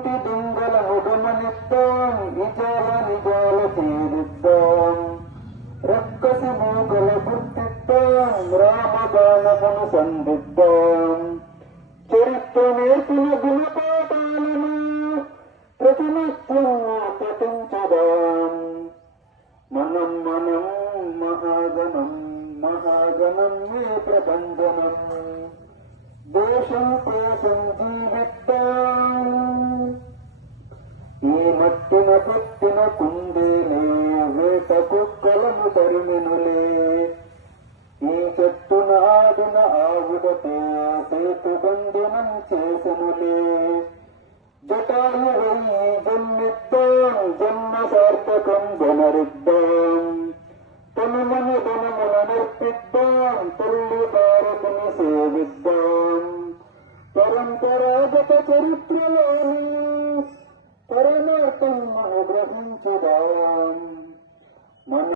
ఇటువంటి దొంగలను గమనిద్దాం, నిజాల నిజాల తీరుద్దాం, రక్కసి మూకల గుర్తిద్దాం, రామబాణమును సంధిద్దాం. చరిత్ర నేర్పిన గుణపాఠాలను ప్రతినిత్యం పఠించదాం. మనం మనం మహాగణం, మహాగణం మే ప్రభంజనం, దేశం కోసం జీవిద్దాం. ఈ మట్టిన పుట్టిన కుందేలే వేట కుక్కలను తరిమెనులే, ఈ చెట్టున ఆడిన ఆవుడతే సేతుబంధనం చేసెనులే. జటాలు వెయ్యి జన్మిద్దాం, జన్మ సార్థకం గొనరిద్దాం, తనుమను ధనమున నిర్పిద్దాం, తల్లి భారతిని సేవిద్దాం. పరంపరాగత చరిత్రలోని పరమార్థం గ్రహించుదాం.